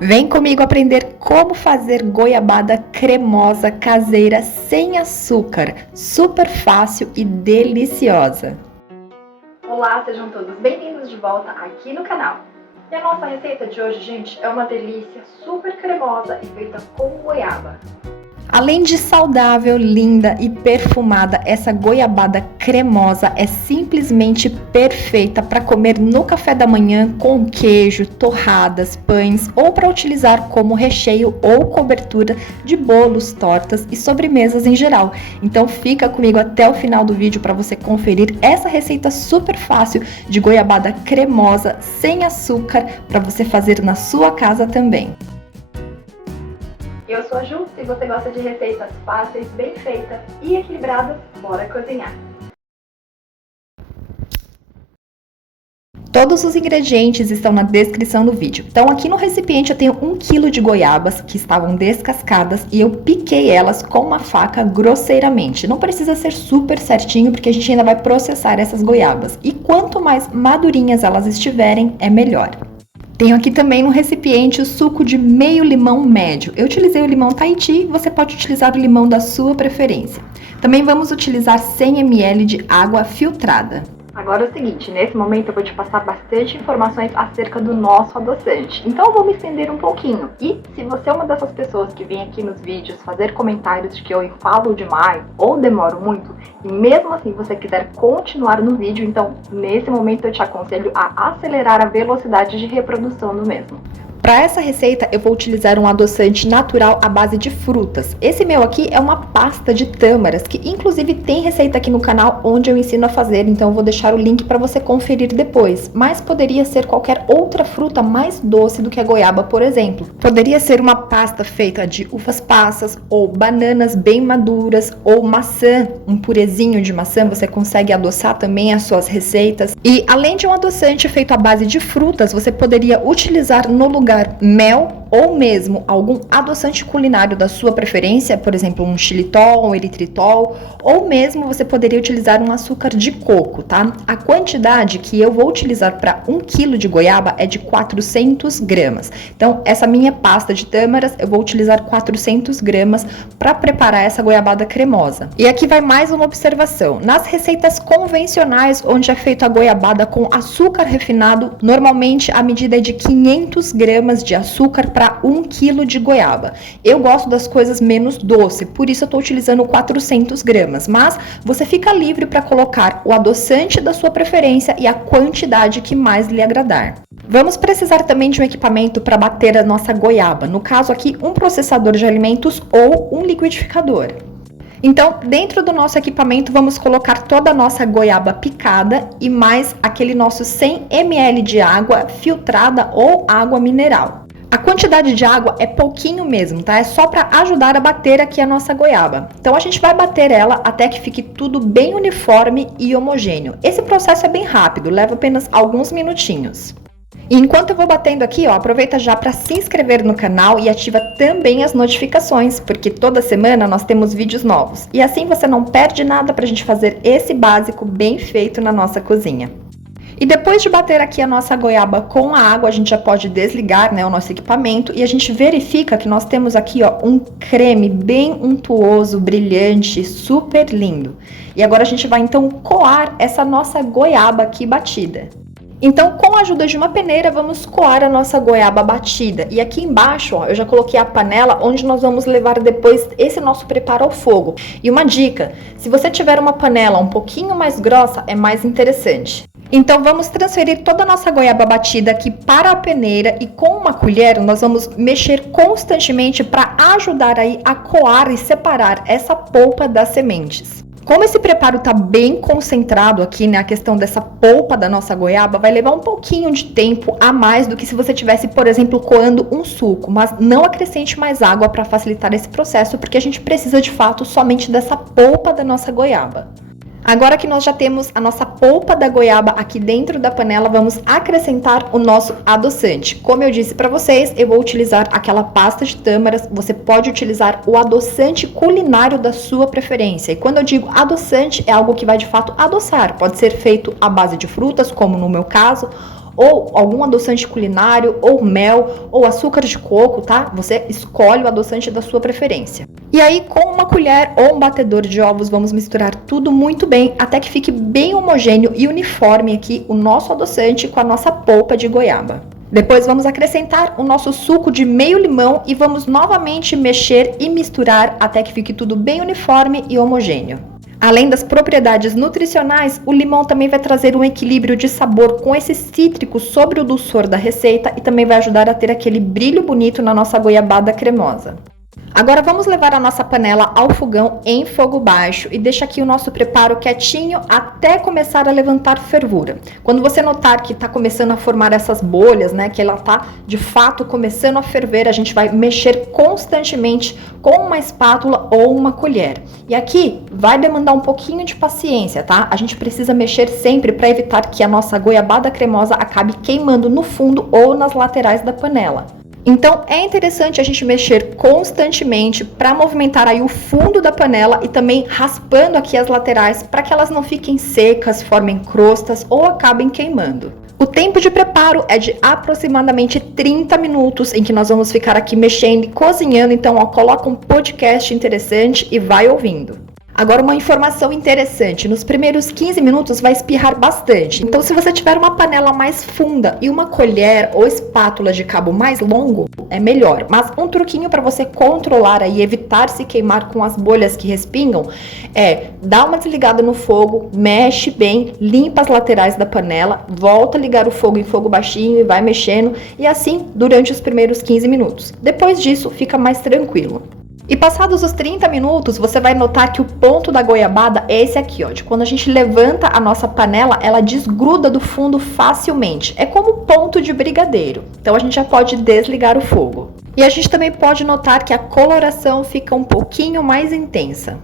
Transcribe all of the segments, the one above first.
Vem comigo aprender como fazer goiabada cremosa caseira sem açúcar, super fácil e deliciosa. Olá, sejam todos bem-vindos de volta aqui no canal. E a nossa receita de hoje, gente, é uma delícia super cremosa e feita com goiaba. Além de saudável, linda e perfumada, essa goiabada cremosa é simplesmente perfeita para comer no café da manhã com queijo, torradas, pães ou para utilizar como recheio ou cobertura de bolos, tortas e sobremesas em geral. Então fica comigo até o final do vídeo para você conferir essa receita super fácil de goiabada cremosa sem açúcar para você fazer na sua casa também. Eu sou a Ju, se você gosta de receitas fáceis, bem feitas e equilibradas, bora cozinhar! Todos os ingredientes estão na descrição do vídeo. Então aqui no recipiente eu tenho 1 kg de goiabas que estavam descascadas e eu piquei elas com uma faca grosseiramente. Não precisa ser super certinho porque a gente ainda vai processar essas goiabas. E quanto mais madurinhas elas estiverem, é melhor. Tenho aqui também no recipiente o suco de meio limão médio. Eu utilizei o limão Tahiti, você pode utilizar o limão da sua preferência. Também vamos utilizar 100 ml de água filtrada. Agora é o seguinte, nesse momento eu vou te passar bastante informações acerca do nosso adoçante. Então eu vou me estender um pouquinho. E se você é uma dessas pessoas que vem aqui nos vídeos fazer comentários de que eu falo demais ou demoro muito, e mesmo assim você quiser continuar no vídeo, então nesse momento eu te aconselho a acelerar a velocidade de reprodução do mesmo. Para essa receita eu vou utilizar um adoçante natural à base de frutas. Esse meu aqui é uma pasta de tâmaras, que inclusive tem receita aqui no canal onde eu ensino a fazer, então eu vou deixar o link para você conferir depois. Mas poderia ser qualquer outra fruta mais doce do que a goiaba, por exemplo. Poderia ser uma pasta feita de uvas passas, ou bananas bem maduras, ou maçã, um purezinho de maçã, você consegue adoçar também as suas receitas. E além de um adoçante feito à base de frutas, você poderia utilizar no lugar mel ou mesmo algum adoçante culinário da sua preferência, por exemplo, um xilitol, um eritritol, ou mesmo você poderia utilizar um açúcar de coco, tá? A quantidade que eu vou utilizar para 1 kg de goiaba é de 400 gramas. Então, essa minha pasta de tâmaras, eu vou utilizar 400 gramas para preparar essa goiabada cremosa. E aqui vai mais uma observação. Nas receitas convencionais, onde é feita a goiabada com açúcar refinado, normalmente a medida é de 500 gramas de açúcar para 1 kg de goiaba. Eu gosto das coisas menos doce, por isso eu estou utilizando 400 gramas, mas você fica livre para colocar o adoçante da sua preferência e a quantidade que mais lhe agradar. Vamos precisar também de um equipamento para bater a nossa goiaba, no caso aqui um processador de alimentos ou um liquidificador. Então, dentro do nosso equipamento, vamos colocar toda a nossa goiaba picada e mais aquele nosso 100 ml de água filtrada ou água mineral. A quantidade de água é pouquinho mesmo, tá? É só para ajudar a bater aqui a nossa goiaba. Então, a gente vai bater ela até que fique tudo bem uniforme e homogêneo. Esse processo é bem rápido, leva apenas alguns minutinhos. E enquanto eu vou batendo aqui, ó, aproveita já para se inscrever no canal e ativa também as notificações, porque toda semana nós temos vídeos novos. E assim você não perde nada para a gente fazer esse básico bem feito na nossa cozinha. E depois de bater aqui a nossa goiaba com a água, a gente já pode desligar, né, o nosso equipamento e a gente verifica que nós temos aqui, ó, um creme bem untuoso, brilhante, super lindo. E agora a gente vai então coar essa nossa goiaba aqui batida. Então, com a ajuda de uma peneira, vamos coar a nossa goiaba batida. E aqui embaixo, ó, eu já coloquei a panela onde nós vamos levar depois esse nosso preparo ao fogo. E uma dica, se você tiver uma panela um pouquinho mais grossa, é mais interessante. Então, vamos transferir toda a nossa goiaba batida aqui para a peneira e com uma colher nós vamos mexer constantemente para ajudar aí a coar e separar essa polpa das sementes. Como esse preparo tá bem concentrado aqui, né, a questão dessa polpa da nossa goiaba, vai levar um pouquinho de tempo a mais do que se você tivesse, por exemplo, coando um suco, mas não acrescente mais água para facilitar esse processo, porque a gente precisa de fato somente dessa polpa da nossa goiaba. Agora que nós já temos a nossa polpa da goiaba aqui dentro da panela, vamos acrescentar o nosso adoçante. Como eu disse para vocês, eu vou utilizar aquela pasta de tâmaras, você pode utilizar o adoçante culinário da sua preferência. E quando eu digo adoçante, é algo que vai de fato adoçar. Pode ser feito à base de frutas, como no meu caso, ou algum adoçante culinário, ou mel, ou açúcar de coco, tá? Você escolhe o adoçante da sua preferência. E aí, com uma colher ou um batedor de ovos, vamos misturar tudo muito bem, até que fique bem homogêneo e uniforme aqui o nosso adoçante com a nossa polpa de goiaba. Depois vamos acrescentar o nosso suco de meio limão e vamos novamente mexer e misturar até que fique tudo bem uniforme e homogêneo. Além das propriedades nutricionais, o limão também vai trazer um equilíbrio de sabor com esse cítrico sobre o dulçor da receita e também vai ajudar a ter aquele brilho bonito na nossa goiabada cremosa. Agora vamos levar a nossa panela ao fogão em fogo baixo e deixa aqui o nosso preparo quietinho até começar a levantar fervura. Quando você notar que está começando a formar essas bolhas, né, que ela está de fato começando a ferver, a gente vai mexer constantemente com uma espátula ou uma colher. E aqui vai demandar um pouquinho de paciência, tá? A gente precisa mexer sempre para evitar que a nossa goiabada cremosa acabe queimando no fundo ou nas laterais da panela. Então é interessante a gente mexer constantemente para movimentar aí o fundo da panela e também raspando aqui as laterais para que elas não fiquem secas, formem crostas ou acabem queimando. O tempo de preparo é de aproximadamente 30 minutos em que nós vamos ficar aqui mexendo e cozinhando, então ó, coloca um podcast interessante e vai ouvindo. Agora uma informação interessante, nos primeiros 15 minutos vai espirrar bastante, então se você tiver uma panela mais funda e uma colher ou espátula de cabo mais longo, é melhor. Mas um truquinho para você controlar e evitar se queimar com as bolhas que respingam é dar uma desligada no fogo, mexe bem, limpa as laterais da panela, volta a ligar o fogo em fogo baixinho e vai mexendo, e assim durante os primeiros 15 minutos. Depois disso fica mais tranquilo. E passados os 30 minutos, você vai notar que o ponto da goiabada é esse aqui, ó. De quando a gente levanta a nossa panela, ela desgruda do fundo facilmente. É como ponto de brigadeiro. Então a gente já pode desligar o fogo. E a gente também pode notar que a coloração fica um pouquinho mais intensa.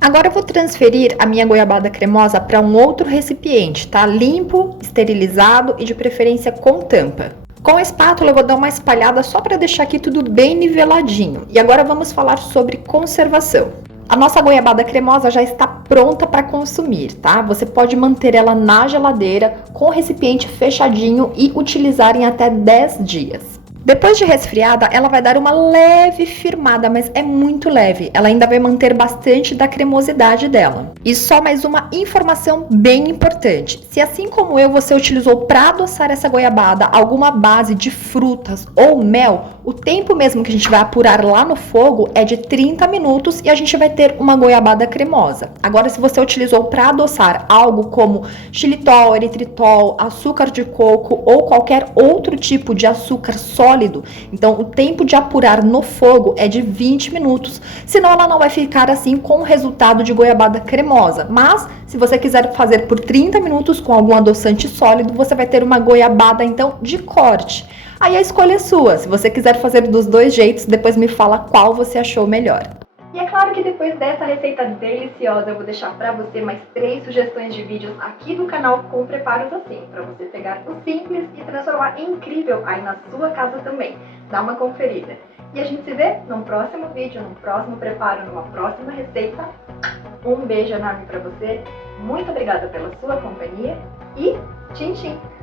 Agora eu vou transferir a minha goiabada cremosa para um outro recipiente, tá? Limpo, esterilizado e de preferência com tampa. Com a espátula eu vou dar uma espalhada só para deixar aqui tudo bem niveladinho. E agora vamos falar sobre conservação. A nossa goiabada cremosa já está pronta para consumir, tá? Você pode manter ela na geladeira com o recipiente fechadinho e utilizar em até 10 dias. Depois de resfriada, ela vai dar uma leve firmada, mas é muito leve. Ela ainda vai manter bastante da cremosidade dela. E só mais uma informação bem importante. Se assim como eu, você utilizou para adoçar essa goiabada alguma base de frutas ou mel, o tempo mesmo que a gente vai apurar lá no fogo é de 30 minutos e a gente vai ter uma goiabada cremosa. Agora, se você utilizou para adoçar algo como xilitol, eritritol, açúcar de coco ou qualquer outro tipo de açúcar sólido, então o tempo de apurar no fogo é de 20 minutos, senão ela não vai ficar assim com o resultado de goiabada cremosa. Mas se você quiser fazer por 30 minutos com algum adoçante sólido, você vai ter uma goiabada então de corte. Aí a escolha é sua. Se você quiser fazer dos dois jeitos, depois me fala qual você achou melhor. E é claro que depois dessa receita deliciosa, eu vou deixar para você mais 3 sugestões de vídeos aqui do canal com preparos assim, para você pegar o simples e transformar em incrível aí na sua casa também. Dá uma conferida. E a gente se vê num próximo vídeo, num próximo preparo, numa próxima receita. Um beijo enorme para você. Muito obrigada pela sua companhia e tchim tchim!